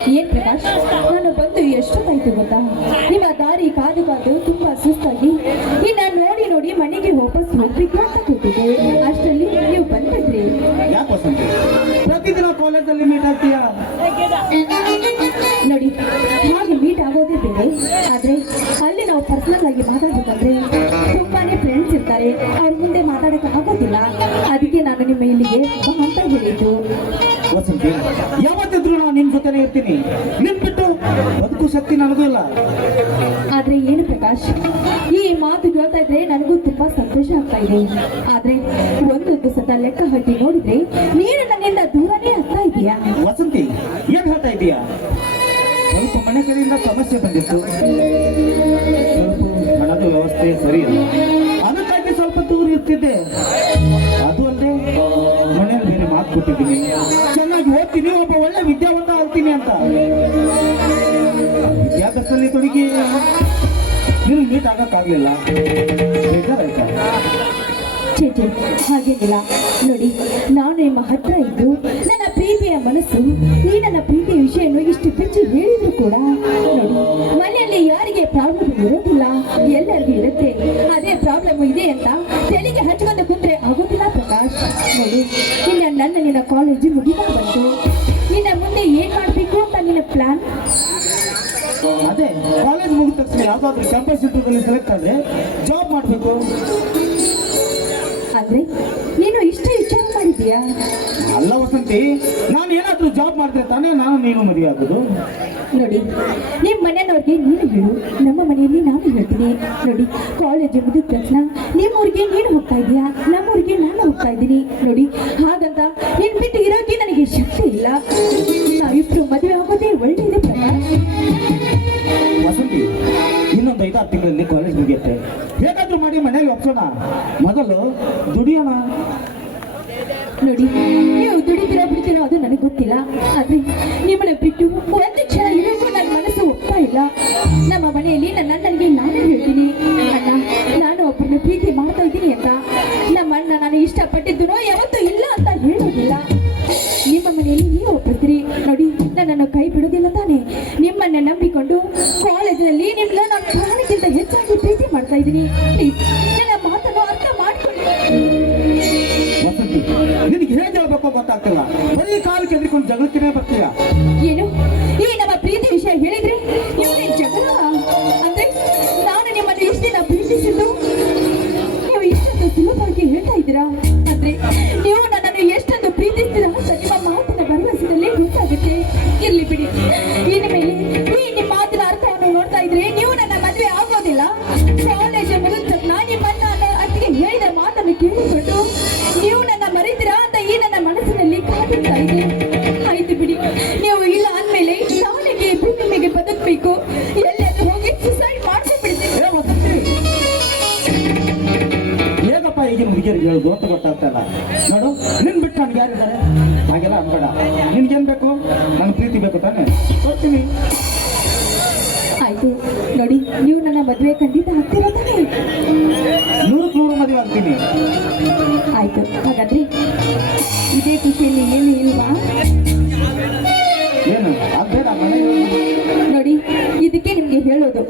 ಏನ್ ಪ್ರಕಾಶ್ ನಾನು ಬಂದು ಎಷ್ಟೊತ್ತಾಯ್ತು ಗೊತ್ತಾ? ನಿಮ್ಮ ದಾರಿ ಕಾದು ಕಾದು ತುಂಬಾ ಸುಸ್ತಾಗಿ. ಇನ್ನ ನೋಡಿ ನೋಡಿ ಮನೆಗೆ ವಾಪಸ್ ಹೋಗ್ಬೇಕು ಅಂತ ಕೂತಿದ್ದೆ. ಅಷ್ಟರಲ್ಲಿ ನೀವು ಬಂದ್ಬಿಟ್ರಿ ಯಾಕೆ ವಸಂತಿ? ಪ್ರತಿದಿನ ಕಾಲೇಜಲ್ಲಿ ಮೀಟ್ ಆಗ್ತೀಯಾ? ನೋಡಿ ಹಾಗೆ ಮೀಟ್ ಆಗೋದೇ ಬೇರೆ. ಆದ್ರೆ ಅಲ್ಲಿ ನಾವು ಪರ್ಸನಲ್ ಆಗಿ ಮಾತಾಡ್ಬೇಕಂದ್ರೆ ತುಂಬಾನೇ ಫ್ರೆಂಡ್ಸ್ ಇರ್ತಾರೆ. ಅವ್ರ ಮುಂದೆ ಮಾತಾಡಕ್ಕೆ ಆಗೋದಿಲ್ಲ. ಅದಕ್ಕೆ ನಾನು ನಿಮ್ಮ ಇಲ್ಲಿಗೆ ಅಂತ ಹೇಳಿದ್ದು. ವಸಂತಿ ಜೊತೆನೇ ಇರ್ತೀನಿ ನಿನ್ ಬಿಟ್ಟು ಬದುಕು ಶಕ್ತಿ ನನಗೂ ಇಲ್ಲ. ಆದ್ರೆ ಏನು ಪ್ರಕಾಶ್? ಈ ಮಾತು ಕೇಳ್ತಾ ಇದ್ರೆ ನನಗೂ ತುಂಬಾ ಸಂತೋಷ ಆಗ್ತಾ ಇದೆ. ಆದ್ರೆ ಒಂದೊಂದು ಸತ ಲೆಕ್ಕ ಹಾಕಿ ನೋಡಿದ್ರೆ ನೀನು ನನ್ನಿಂದ ದೂರನೇ ಆಗ್ತಾ ಇದೀಯಾ? ವಸಂತಿ ಏನ್ ಹೇಳ್ತಾ ಇದೀಯಾ? ಸ್ವಲ್ಪ ಮನೆ ಕಡೆಯಿಂದ ಸಮಸ್ಯೆ ಬಂದಿತ್ತು. ಸ್ವಲ್ಪ ಹಣದ ವ್ಯವಸ್ಥೆ ಸರಿ ಅದಕ್ಕಾಗಿ ಸ್ವಲ್ಪ ದೂರ ಇರ್ತಿದ್ದೆ. ಕೊಟ್ಟಿದ್ದೀನಿ ಚೆನ್ನಾಗಿ ಓದ್ತೀನಿ, ಒಬ್ಬ ಒಳ್ಳೆ ವಿದ್ಯಾವಂತ ಆಗ್ತೀನಿ ಅಂತ. ವಿದ್ಯಾಭ್ಯಾಸದಲ್ಲಿ ತೊಡಗಿ ನೀನು ಮೀಟ್ ಆಗಕ್ಕಾಗ್ಲಿಲ್ಲ. ಹಾಗೇನಿಲ್ಲ. ನೋಡಿ, ನಾನು ನಿಮ್ಮ ಹತ್ರ ಇದ್ದು ನನ್ನ ಪ್ರೀತಿಯ ಮನಸ್ಸು ಈ ನನ್ನ ಪ್ರೀತಿಯ ವಿಷಯವನ್ನು ಇಷ್ಟು ಹೆಚ್ಚು ಹೇಳಿದ್ರು ಕೂಡ, ನೋಡಿ, ಮನೆಯಲ್ಲಿ ಯಾರಿಗೆ ಪ್ರಾಬ್ಲಮ್ ಇರೋದಿಲ್ಲ, ಎಲ್ಲರಿಗೂ ಇರುತ್ತೆ. ಅದೇ ಪ್ರಾಬ್ಲಮ್ ಇದೆ ಅಂತ ತೆಲಿಗೆ ಹಚ್ಕೊಂಡು ಪ್ರಕಾಶ್ ನೋಡಿ ಇಲ್ಲ ನನ್ನ ನಿನ್ನ ಕಾಲೇಜು ಮುಗಿತಾ ಬಂತು ನಿನ್ನ ಮುಂದೆ ಏನ್ ಮಾಡ್ಬೇಕು ಅಂತ ನಿನ್ನ ಪ್ಲಾನ್ ಅದೇ ಕಾಲೇಜ್ ಮುಗಿದ ತಕ್ಷಣ ಯಾವ್ದಾದ್ರು ಕ್ಯಾಂಪಸ್ ಇಂಟರ್ವ್ಯೂದಲ್ಲಿ ಸೆಲೆಕ್ಟ್ ಆದ್ರೆ ಜಾಬ್ ಮಾಡಬೇಕು. ಅಂದ್ರೆ ನೀನು ಇಷ್ಟು ವಿಚಾರ ಮಾಡಿದ್ಯಾ ಅಲ್ಲ ವಸಂತಿ ನಾನು ಏನಾದರೂ ಜಾಬ್ ಮಾಡಿದ್ರೆ ತಾನೇ ನಾನು ನೀನು ಮದುವೆ ಆಗೋದು. ನೋಡಿ ನಿಮ್ಮ ಮನೆಯವ್ರಿಗೆ ನೀನು ಹೇಳು. ನಮ್ಮ ಮನೆಯಲ್ಲಿ ನಾನು ಹೇಳ್ತೀನಿ. ನೋಡಿ ಕಾಲೇಜ್ ಮುಗಿದ ತಕ್ಷಣ ನಿಮ್ಮೂರಿಗೆ ನೀನು ಹೋಗ್ತಾ ಇದೀಯಾ ನಮ್ಮೂರಿಗೆ ನಾನು ಹೋಗ್ತಾ ಇದ್ದೀನಿ. ನೋಡಿ ಹಾಗಂತ ನೀನು ಬಿಟ್ಟು ಇರೋಕೆ ನನಗೆ ಶಕ್ತಿ ಇಲ್ಲ. ನಾವಿಬ್ರು ಮದುವೆ ಆಗೋದೇ ಒಳ್ಳೆಯದು ವಸಂತಿ ಇನ್ನೊಂದು ಐದಾರು ತಿಂಗಳಲ್ಲಿ ಕಾಲೇಜ್ ಮುಗಿಯುತ್ತೆ. ಹೇಗಾದ್ರೂ ಮಾಡಿ ಮನೆಯಲ್ಲಿ ಒಪ್ಸೋಣ? ಮೊದಲು ದುಡಿಯೋಣ. ನೋಡಿ ನೀವು ದುಡಿದಿರೋ ಬಿಡ್ತೀರೋ ಅದು ನನಗೆ ಗೊತ್ತಿಲ್ಲ. ಆದ್ರೆ ನಿಮ್ಮನ್ನ ಬಿಟ್ಟು ನಮ್ಮ ಮನೆಯಲ್ಲಿ ನನ್ನ ಹೇಳೋದು ಅಂತ ಗೊತ್ತಾಗ್ತಾ ನೋಡು ನಿನ್ ಬಿಟ್ಟು ನನ್ಗೆ ಯಾರಿದ್ದಾರೆ ಹಾಗೆಲ್ಲ ಅನ್ಬೇಡ. ನಿನ್ಗೇನ್ ಬೇಕು? ನನ್ ಪ್ರೀತಿ ಬೇಕು ತಾನೆ? ಕೊಡ್ತೀನಿ. ಆಯ್ತು. ನೋಡಿ ನೀವು ನನ್ನ ಮದುವೆ ಖಂಡಿತ ಹತ್ತಿರ ತಾನೇ? ನೂರು ನೂರು ಮದುವೆ ಆಗ್ತೀನಿ. ಆಯ್ತು. ಹಾಗಾದ್ರೆ ಇದೇ ಖುಷಿಯಲ್ಲಿ ಏನು ಇಲ್ವಾ? ಏನು? ಆಗ್ಬೇಡ ನೋಡಿ ಇದಕ್ಕೆ ನಿಮ್ಗೆ ಹೇಳೋದು.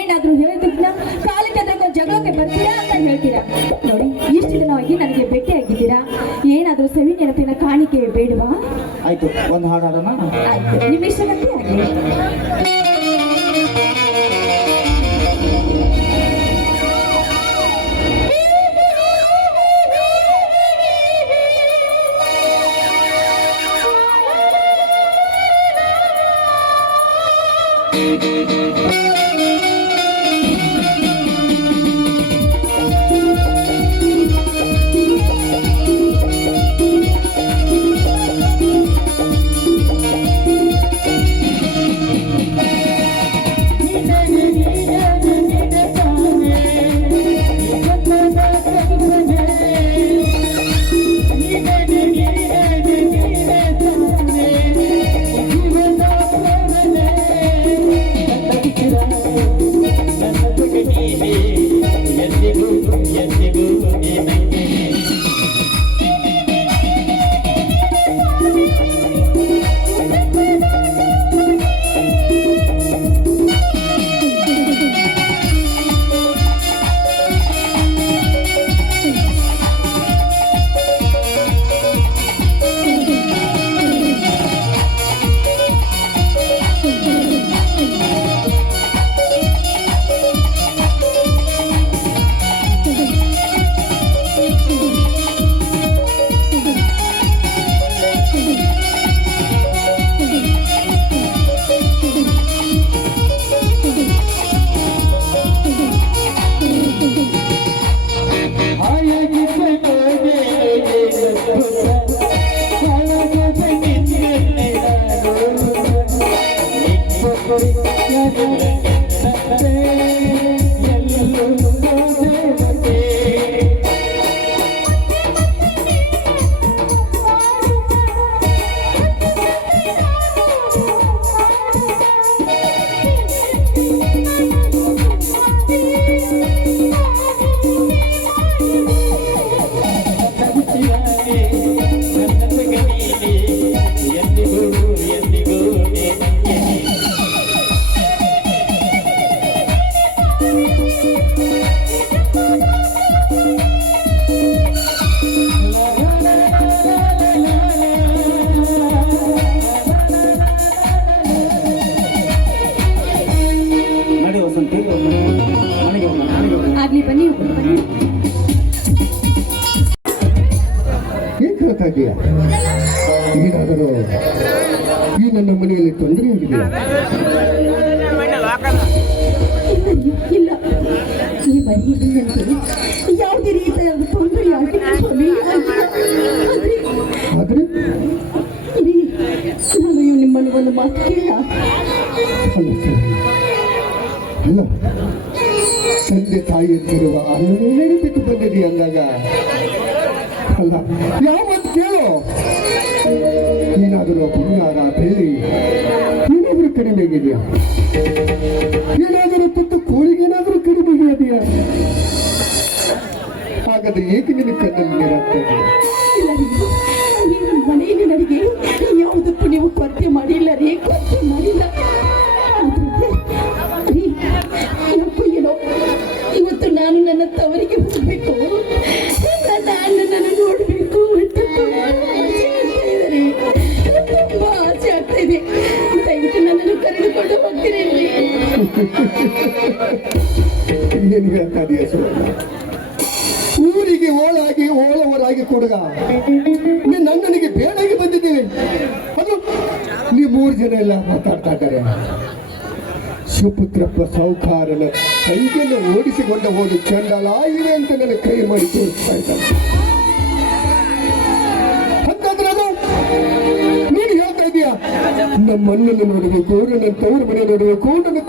ಏನಾದ್ರೂ ಹೇಳಿದ್ನ ಕಾಲಿಗೆ ಜಗಳಕ್ಕೆ ಬರ್ತೀರಾ ಅಂತ ಹೇಳ್ತೀರಾ? ನೋಡಿ ನನಗೆ ಭೇಟಿಯಾಗಿದ್ದೀರಾ ಏನಾದರೂ ಸವಿ ನೆನಪಿನ ಕಾಣಿಕೆ ಬೇಡವಾ? ಆಯ್ತು ಒಂದು ಹಾಡು ಹಾಡೋಣ ಆಯ್ತು ನಿಮ್ಮ ಇಷ್ಟದಂತೆ ಆಗಲಿ. ಒಂದು ಮಾತು ಕೇಳ ಅಲ್ಲ ತಂದೆ ತಾಯಿ ಅಂತಿರುವ ಅಲ್ಲೇ ಬಿಟ್ಟು ಬಂದಿದೀಯ ಅಂದಾಗ? ಅಲ್ಲ ಯಾವತ್ತು ಕೇಳು. ಏನಾದರೂ ಬಂಗಾರ ಬೆಳ್ಳಿ ಏನಾದರೂ ಕಡಿಮೆ ಆಗಿದೆಯಾ? ಏನಾದರೂ ತುತ್ತು ಕೋಳಿಗೇನಾದರೂ ಕಡಿಮೆ ಆಗಿದೆಯಾ? ಹಾಗಾದ್ರೆ ಏಕೆ ನಿನ್ನ ಕಣ್ಣಲ್ಲಿ ನೀರಾಗ್ತದೆ ಇಲ್ಲ ಮನೆಯಲ್ಲಿ ನನಗೆ ಇವತ್ತು ನಾನು ನನ್ನ ತವರಿಗೆ ಹೋಗ್ಬೇಕು. ನನ್ನ ನೋಡಬೇಕು ಅಂತ ಆಸೆ ಆಗ್ತಾ ಇದೆ. ನನ್ನನ್ನು ಕರೆದುಕೊಂಡು ಹೋಗ್ತೀರೇನ್ರಿ ಊರಿಗೆ ಓಳಾಗಿ ಓಳವರಾಗಿ ಕೊಡುಗ. ನೀ ನನ್ನನಿಗೆ ಬೇಡಾಗಿ ಬಂದಿದ್ದೀವಿ. ಅದು ನೀ ಮೂರು ಜನ ಎಲ್ಲ ಮಾತಾಡ್ತಾ ಇದ್ದಾರೆ. ಸುಪುತ್ರಪ್ಪ ಸೌಕಾರನ ಕೈಗೆಲ್ಲ ಓಡಿಸಿಕೊಂಡ ಹೋದು ಚಂಡಲ ಇದೆ ಅಂತ ನನ್ನ ಕೈ ಮಾಡಿ ತೋರಿಸ್ತಾ ಇದ್ದಾನೆ ಹೇಳ್ತಾ ನಮ್ಮ ನೋಡಬೇಕು ನನ್ನ ತವರು ಮನೆ ನೋಡಬೇಕು ನನ್ನ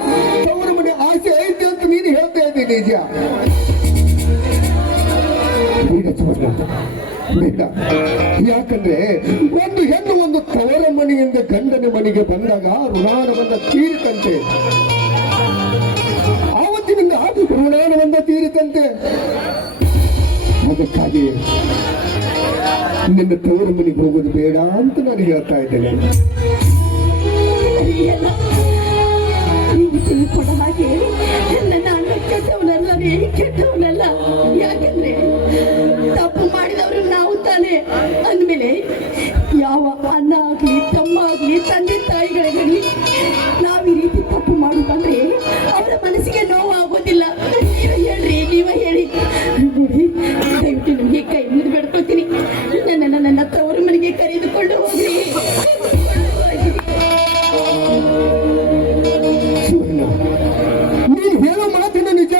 ತವರು ಮನೆ ಆಸೆ ಐತೆ ಅಂತ ನೀನು ಹೇಳ್ತಾ ಇದ್ದೀನಿ ನಿಜ? ಬೇಡ ಯಾಕಂದ್ರೆ ಒಂದು ಹೆಣ್ಣು ಒಂದು ತವರ ಮನೆಯಿಂದ ಗಂಡನ ಮನೆಗೆ ಬಂದಾಗ ಋಣಾನವನ್ನ ತೀರಿತಂತೆ. ಆವತ್ತಿನಿಂದ ಋಣಾನವನ್ನ ತೀರಿತಂತೆ. ಅದಕ್ಕಾಗಿ ನಿನ್ನ ತವರ ಮನೆಗೆ ಹೋಗೋದು ಬೇಡ ಅಂತ ನಾನು ಹೇಳ್ತಾ ಇದ್ದೇನೆ. ಹಾಗೆ ನನ್ನ ಕೆಟ್ಟವನಲ್ಲ. ಯಾಕಂದ್ರೆ ನಾವು ಮೇಲೆ ಅಂದಮೇಲೆ ಯಾವ ಅಣ್ಣ ಆಗ್ಲಿ, ತಮ್ಮ ಆಗ್ಲಿ, ತಂದೆ ತಾಯಿಗಳಿಗಲಿ ನಾವು ಈ ರೀತಿ ತಪ್ಪು ಮಾಡುದಂದ್ರೆ ಅವರ ಮನಸ್ಸಿಗೆ ನೋವು ಆಗೋದಿಲ್ಲ ಹೇಳ್ರಿ, ನೀವೇ ಹೇಳಿ. ನೋಡಿ, ದಯವಿಟ್ಟು ನಿಮಗೆ ಕೈ ಮುಗಿದು ಬೆಡ್ಕೊತೀನಿ ನನ್ನ ನನ್ನ ತವರು ಮನೆಗೆ ಕರೆದುಕೊಂಡು ಹೋಗ್ರಿ. ನೀನು ಮಾತಿನ ನಿಜ.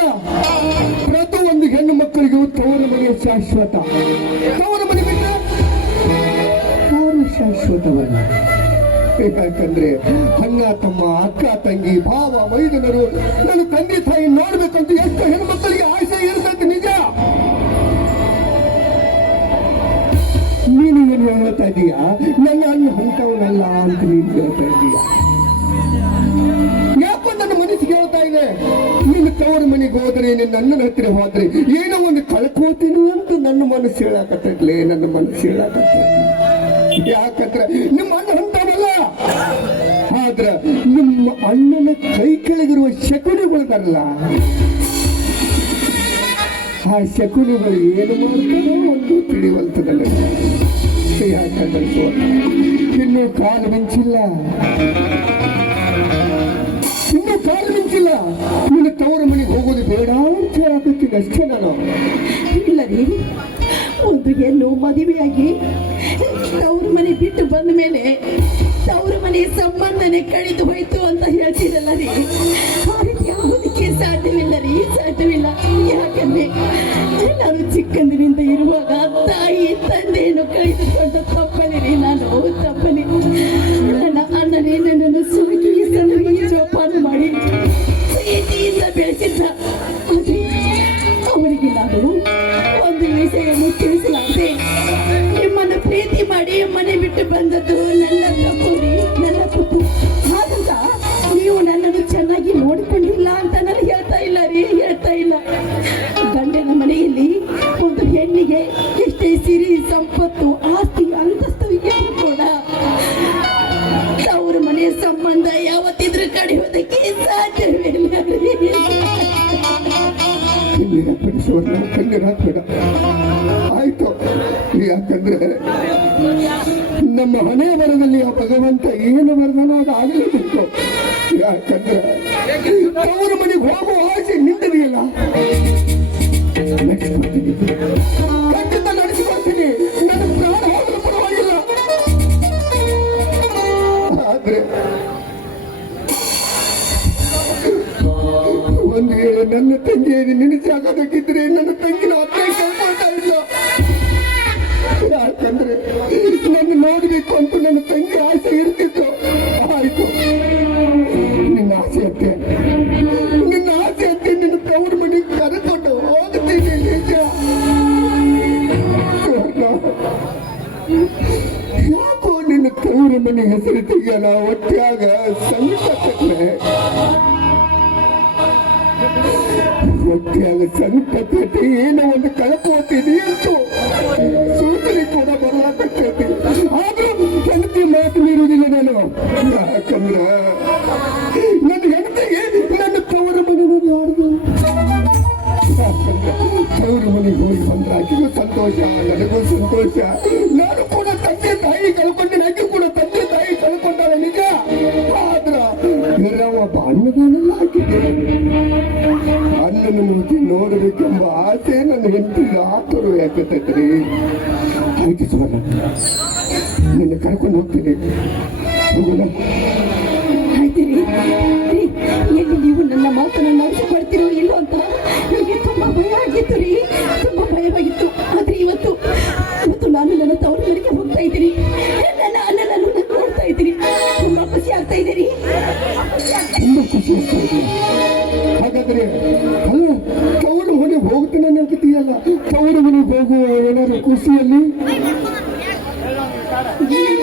ಪ್ರತಿಯೊಂದು ಹೆಣ್ಣು ಮಕ್ಕಳಿಗೂ ತವರು ಮನೆಯ ಶಾಶ್ವತ. ಯಾಕಂದ್ರೆ ಅಣ್ಣ, ತಮ್ಮ ಅಕ್ಕ, ತಂಗಿ, ಭಾವ ಮೈದನರು ನನ್ನ ತಂದೆ ತಾಯಿ ನೋಡ್ಬೇಕಂತ ಎಷ್ಟು ಹೆಣ್ಮಕ್ಕಳಿಗೆ ಆಸೆ ಇರ್ತೈತೆ ನಿಜ? ನೀನು ಏನು ಹೇಳ್ತಾ ಇದೀಯಾ? ನನ್ನ ಅಣ್ಣ ಅಂತವನಲ್ಲ ಅಂತ ನೀನು ಹೇಳ್ತಾ ಇದೀಯಾ? ಯಾಕೋ ನನ್ನ ಮನಸ್ಸಿಗೆ ಹೇಳ್ತಾ ಇದೆ ನಿನ್ನ ತವರ ಮನೆಗೆ ಹೋದ್ರೆ ನಿನ್ನ ಅಣ್ಣನ ಹತ್ತಿರ ಹೋದ್ರೆ ಏನೋ ಒಂದು ಕಳ್ಕೋತೀನಿ ಅಂತ ನನ್ನ ಮನಸ್ಸು ಹೇಳಾಕತ್ತೈತ್ಲೆ ನನ್ನ ಮನಸ್ಸು ಹೇಳಾಕತ್ತೈತಿ ಯಾಕಂದ್ರೆ ನಿಮ್ಮ ಅಣ್ಣ ನಿಮ್ಮ ಅಣ್ಣನ ಕೈ ಕೆಳಗಿರುವ ಶಕುನಿಗಳಿದಾರಲ್ಲ ಆ ಶಕುನಿಗಳು ಏನು ಮಾಡ್ತಾರೋ ಒಂದು ತಿಳಿವಂತದಲ್ಲ ಇನ್ನೂ ಕಾಲು ಮಿಂಚಿಲ್ಲ. ಇನ್ನು ಕಾಲು ಮಿಂಚಿಲ್ಲ. ನಿನ್ನ ತವರ ಮನೆಗೆ ಹೋಗೋದು ಬೇಡ ಅಂತ ಹೇಳಕತ್ತೀನಿ ಅಷ್ಟೇ ನಾನು. ಇಲ್ಲ ರೀ ಒಂದು ಹೆಣ್ಣು ಮದುವೆಯಾಗಿ ತವ್ರ ಮನೆ ಬಿಟ್ಟು ಬಂದ ಮೇಲೆ ತವ್ರ ಮನೆ ಸಂಬಂಧನೆ ಕಳೆದು ಹೋಯ್ತು ಅಂತ ಹೇಳ್ತೀರಲ್ಲ ರೀ. ಯಾವುದಕ್ಕೆ ಸಾಧ್ಯವಿಲ್ಲ ರೀ ಸಾಧ್ಯವಿಲ್ಲ. ಯಾಕಂದ್ರೆ ನಾನು ಚಿಕ್ಕಂದಿನಿಂದ ಇರುವಾಗ ತಾಯಿ, ತಂದೆಯನ್ನು ಕಳೆದುಕೊಂಡ ತಪ್ಪನೆ ರೀ. ನಾನು ತಪ್ಪನೆ ನನ್ನ ಅಣ್ಣನೇ ನನ್ನನ್ನು ಸುರುಕಿ ಸಂದರ್ಭ ಜೋಪಾನ ಮಾಡಿ. ನಮ್ಮ ಹಣೆ ಬರದಲ್ಲಿ ಆ ಭಗವಂತ ಏನು ಬರ್ದಾನೋ ಅದು ಆಗಲೇಬೇಕು ಯಾಕಂದ್ರೆ ಅವ್ರ ಮನೆಗೆ ಹೋಗುವ ಒಟ್ಟಿಯಾಗ ಸಂಕಟತೆ ಏನೋ ಒಂದು ಕಳ್ಕೋತೀನಿ ಅಂತು ಸೂಚನೆ ಕೂಡ ಬರಲಾಕತ್ತೈತಿ ಆದ್ರೂ ಹೆಂಡತಿ ಮಾತು ಮೀರುವುದಿಲ್ಲ ನಾನು. ಯಾಕಂದ್ರ ನನ್ನ ಹೆಂಡತಿಗೆ ನನ್ನ ತವರ ಮನೆ ನೋಡಿ ಆಡ್ದು ತವರ ಮನೆಗೆ ಹೋಗಿ ಬಂದ್ರೆ ಆಕೆಗೂ ಸಂತೋಷ, ನನಗೂ ಸಂತೋಷ. ನಾನು ಕೂಡ ತಂದೆ ತಾಯಿ ಕಳ್ಕೊಂಡಿನ ಆಕೆ ಕೂಡ ತಂದೆ ತಾಯಿ ಕಳ್ಕೊಂಡಾಳ ನಿಜ ಆದ್ರ ಇರವ ಬಾಣ್ಣದಾನೆಲ್ಲ ಅಣ್ಣನ ಮೂತಿ ನೋಡಬೇಕೆಂಬ ಆಸೆ ನನ್ನ ಹೆಂಡತಿಗೆ ಆತರು ಯಾಕತ್ತೈತ್ರಿ ಆಯ್ತು ಸುವರ್ಣ ನಿನ್ನ ಕರ್ಕೊಂಡು ಹೋಗ್ತೀನಿ. ನೀವು ನನ್ನ ಮಾತನ್ನು ನಡೆಸಿಕೊಡ್ತೀರೋ ಇಲ್ಲೋ ಅಂತ? ನನಗೆ ತುಂಬಾ ಭಯ ಆಗಿತ್ತು ರೀ. Yeah.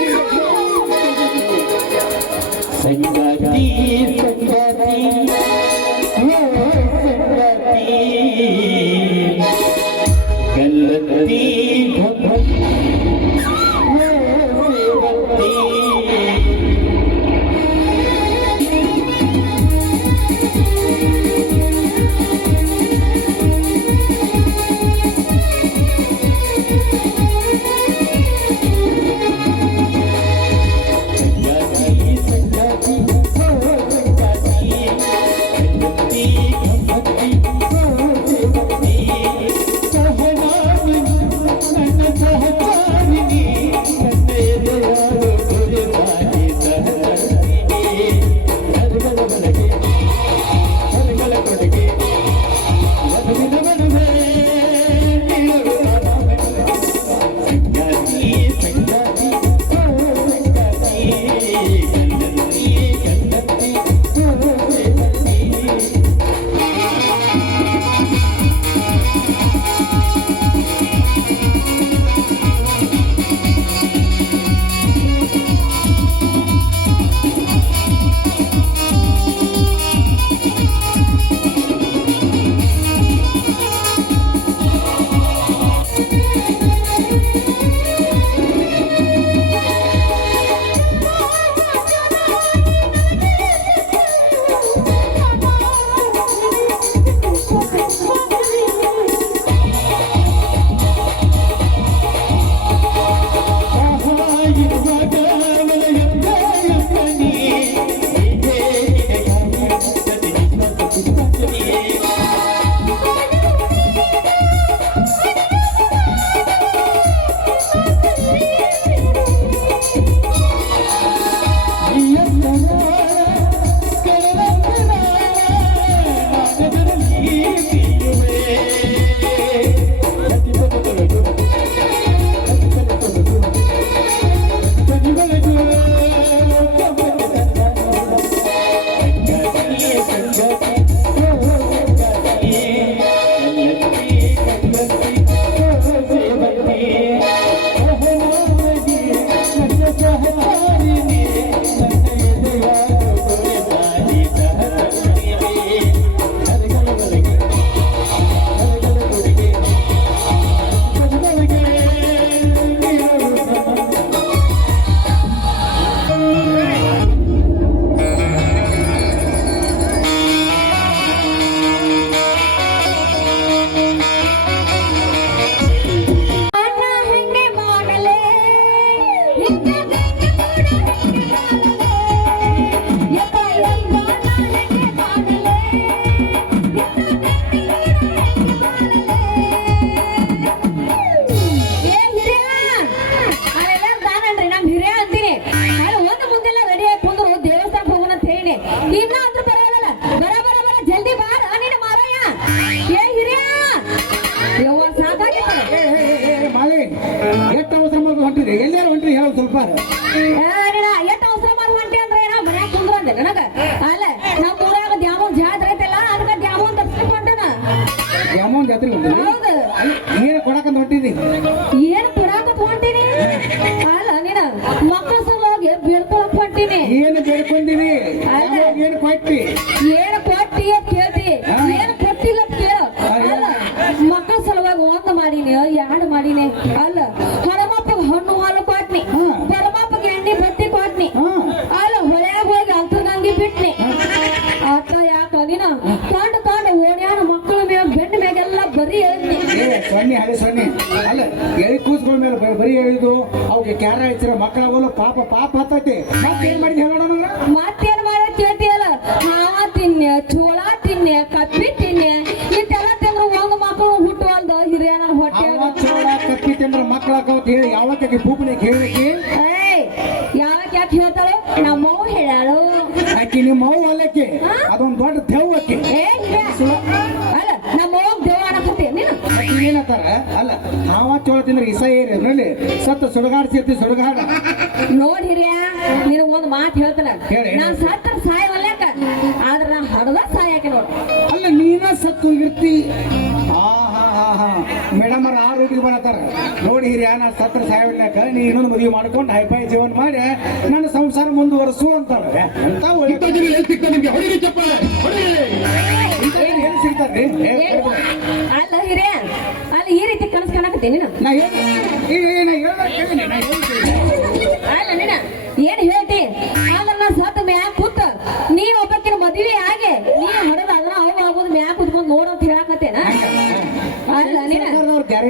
ಸ್ವಲ್ಪ ಎಷ್ಟು ಅವಸರ ಮಾಡಿ ಹೊಂಟಿ ಅಂದ್ರೆ ಏನೋ ಮನ್ಯಾಗ ಕುಂದ್ರ ಅಂದೆ ನನಗ? ಅಲ್ಲ ನಮ್ಮ ಊರಾಗ ದ್ಯಾಮೋನ್ ಜಾತ್ರೆ ಐತಲ್ಲ ಅದಕ್ಕೆ ದ್ಯಾಮೋನ್ ತಪ್ಪಿಸ್ಕೊಂಡ್ ಹೊಂಟನ. ಅಮೌಂಟ್ ಜಾತ್ರೆ ಹತ್ತೈತಿ ಮತ್ತೇನ್ ಮಾಡಿದ್ ಹೇಳೋಣ ಮತ್ತೇನ್ ಮಾಡ ಕೇಳ್ತಿಯಲ್ಲ? ಹಾವ ತಿನ್ನೆ ಚೋಳ ತಿನ್ನೆ ಕಪ್ಪಿ ತಿನ್ನೆ ಇಂತೆಲ್ಲ ತಿಂದ್ರು ಒಂದು ಮಕ್ಕಳು ಹುಟ್ಟುವಲ್ದು ಹಿರಿಯನ ಹೊಟ್ಟೆ ಚೋಳ ಕಪ್ಪಿ ತಿಂದ್ರ ಮಕ್ಕಳಾಗವತ್ ಹೇಳಿ ಯಾವತ್ತಾಗಿ ಭೂಪನಿಗೆ ಯಾವಾಗ ಯಾಕೆ ಹೇಳ್ತಾಳು? ನಮ್ಮವ್ವ ಹೇಳಾಳು. ಆಕಿ ನಿಮ್ಮ ಅವ್ವ ಅಲ್ಲಕ್ಕೆ? ಹಾ? ಅದೊಂದ್ ದೊಡ್ಡ ಅಲ್ಲ ಅನ್ನಕತ್ತಿ ನೀನು? ಏನಂತಾರ? ಅಲ್ಲ ಹಾವ ಚೋಳ ತಿಂದ್ರೆ ಇಸ ಏರಿ ಸತ್ತ ಸುಡಗಾಡ ನೋಡ್ ಹಿರಿಯ ನೀನು ಒಂದ್ ಹೇಳಿ. ನಾನ್ ಸತ್ರ ಸಾಯವಲ್ಯಾಕ ಆದ್ರ ನಾ ಹಡದ ಸಾಯಕ ನೋಡ್? ಅಲ್ಲ ನೀನ ಸತ್ತು ಹೋಗಿರ್ತಿ ಹಾ ಹಾ ಹಾ ಹಾ. ಮೇಡಮ್ ಅವ್ರ ಆ ರೂಟಿಗೆ ಬಂದತಾರ ನೋಡಿ ಹಿರಿಯ ನಾ ಸತ್ರ ಸಾಯವಿಲ್ಲಕ ನೀ ಇನ್ನೊಂದು ಮದುವೆ ಮಾಡ್ಕೊಂಡು ಹೈಫೈ ಜೀವನ ಮಾಡಿ ನನ್ನ ಸಂಸಾರ ಮುಂದುವರಸು ಅಂತಾರೆ ಅಂತ ಒಳ್ಳೆ ಇಂಥದ್ರಲ್ಲಿ ಎಲ್ಲಿ ಸಿಗ್ತಾ ನಿಮ್ಗೆ? ಹೊಡಿರಿ ಚಪ್ಪಾಳೆ ಹೊಡಿರಿ. ಇಂಥವ್ರು ಎಲ್ಲಿ ಸಿಗ್ತಾರ್ರಿ ಏ, ಏ, ಅಲ್ಲ ಹಿರಿಯ ಅಲ್ಲ ಈ ರೀತಿ ಕನಸು ಕಾಣಕತ್ತಿ ನೀನು? ನಾ ಹೇಳಿ ನಾ ಹೇಳ್ದಾಗ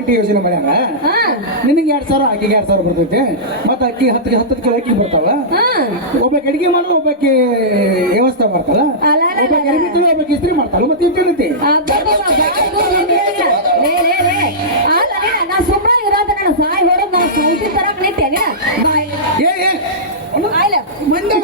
ಗ್ಯಾರಂಟಿ ಯೋಜನೆ ಮಾಡ್ಯಾರ ನಿನಗೆ ಎರಡ್ ಸಾವಿರ ಅಕ್ಕಿಗೆ ಎರಡ್ ಸಾವಿರ ಬರ್ತೈತೆ. ಮತ್ತೆ ಅಕ್ಕಿ ಹತ್ತಿಗೆ ಹತ್ತತ್ತು ಕಿಲೋ ಅಕ್ಕಿ ಬರ್ತಾವ ಹಾ. ಒಬ್ಬಕ್ಕೆ ಅಡಿಗೆ ಮಾಡಲು ಒಬ್ಬಕ್ಕೆ ವ್ಯವಸ್ಥೆ ಮಾಡ್ತಾರ ಒಬ್ಬ ಅಲ್ಲ, ಅಲ್ಲ. ಒಬ್ಬಕ್ಕೆ ಅಡಿಗೆ ತಿಳಿ ಒಬ್ಬಕ್ಕೆ ಇಸ್ತ್ರಿ ಮಾಡ್ತಾಳ. ಮತ್ತೆ ಇಟ್ಟಿರುತ್ತೆ ಸುಮ್ಮನೆ ಇರೋದ ನಾನು ಸಾಯಿ ಹೊಡೆದ್ ಸೌತಿ ತರ ನಿಂತೆ ನೀನ ಬಾಯ್. ಏ ಏ. ಆಯ್ಲ ಮಂದೆ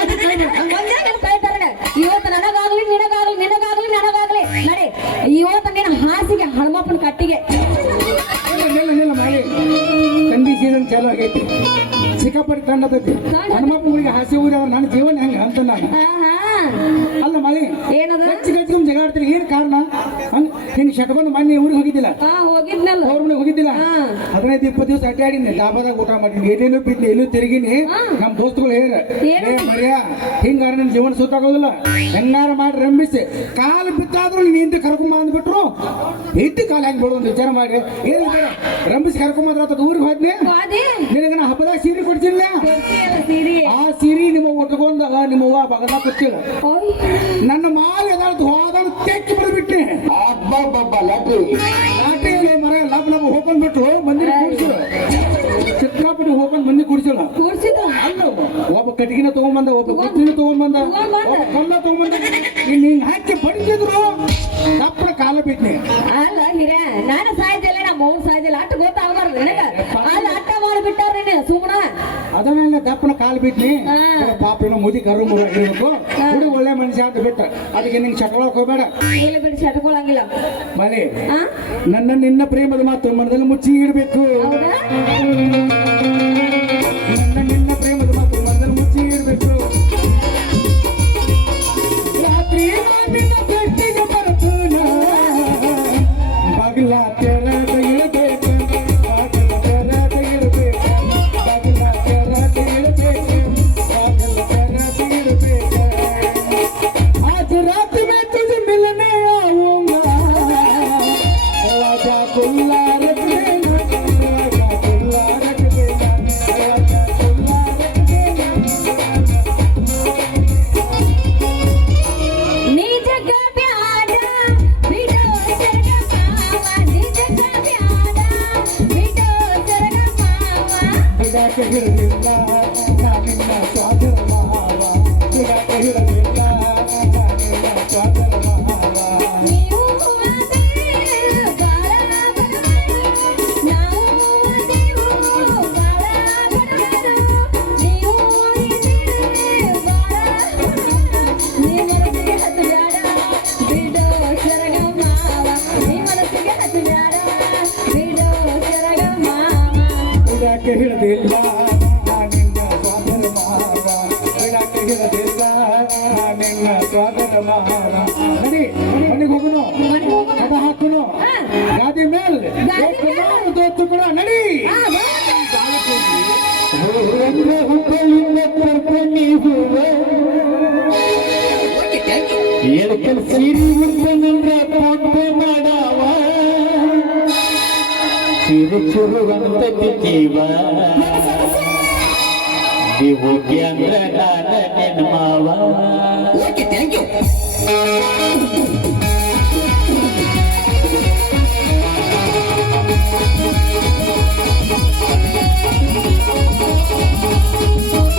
ಸಿಕ್ಕಾಪಟ್ಟೆ ಕಂಡತೈತಿ ಹನುಮಪ್ಪಗಳಿಗೆ ಹಾಸಿ ಊರಿ ಅವ್ರ ನನ್ನ ಜೀವನ ಹೆಂಗ ಅಂತ ನಾನು ಅಲ್ಲ ಮಳಿ ಏನದ? ಗಚ್ಚಿ ಗಚ್ಚಿಗೆ ಜಗಾಡ್ತೀರಿ. ಏನ್ ಕಾರಣ? ನಿನ್ ಶಟ್ಕೊಂಡು ಮೊನ್ನೆ ಊರಿಗೆ ಹೋಗಿದ್ದಿಲ್ಲ ಹಾ ಹೋಗಿದ್ನಲ್ಲ ಅವ್ರ ಮನೆಗೆ ಹೋಗಿದ್ದಿಲ್ಲ ಹಾ. ಹದಿನೈದು ಇಪ್ಪತ್ತು ದಿವಸ ಅಡ್ಡಾಡಿನಿ ಲಾಭದಾಗ ಊಟ ಮಾಡೀನಿ ಎಲ್ಲೆಲ್ಲೂ ಬಿದ್ದು ಎಲ್ಲೂ ತಿರುಗಿನಿ. ನಮ್ಮ ನಮ್ ದೋಸ್ತಗಳು ಹೇರ? ಏ ಮರ್ಯಾ ಹಿಂಗಾರ ನನ್ನ ಜೀವನ ಸುತ್ತಾಗೋದಿಲ್ಲ. ಹೆಂಗಾರ ಮಾಡಿ ರಂಬಿಸಿ ಕಾಲು ಬಿದ್ದಾದ್ರೂ ನೀನ್ ಹಿಂದೆ ಕರ್ಕೊಂಬ ಅಂದ್ಬಿಟ್ರು ಇಟ್ಟು ಕಾಲು ಹಾಕಿ ಬಿಡೋದು ವಿಚಾರ ಮಾಡಿ ಏನು ರಂಭಿಸಿ ರಂಬಿಸಿ ಕರ್ಕೊಂಬಂದ್ರ ಊರಿಗೆ ಹೋದ್ನಿ. ನಿನಗೆ ನಾ ಹಬ್ಬದಾಗ ಸೀರೆ ಕೊಡ್ತೀನಿ ಆ ಸೀರೆ ನಿಮ್ಮ ಒಟ್ಕೊಂಡಾಗ ನಿಮ್ಮ ಅವ್ವ ಬಗದ ಕೊಟ್ಟಿಲ್ಲ. ನನ್ನ ಅದಕ್ಕೆ ನಿಂಗೆ ಚಟ್ಕೊಳಕ್ ಹೋಗ್ಬೇಡ. ಇಲ್ಲ ಬಿಡಿ ಸಟ್ಕೊಳಂಗಿಲ್ಲ ಮಳೆ ನನ್ನ ನಿನ್ನ ಪ್ರೇಮದ ಮಾತು ಮನದಲ್ಲಿ ಮುಚ್ಚಿ ಇಡಬೇಕು. ಚಿರುಚಿರುವಂತತಿವ ನೀವು ಕೇಂದ್ರ ನಾನು ನೆನ್ಮಾವ okay thank you Thank you.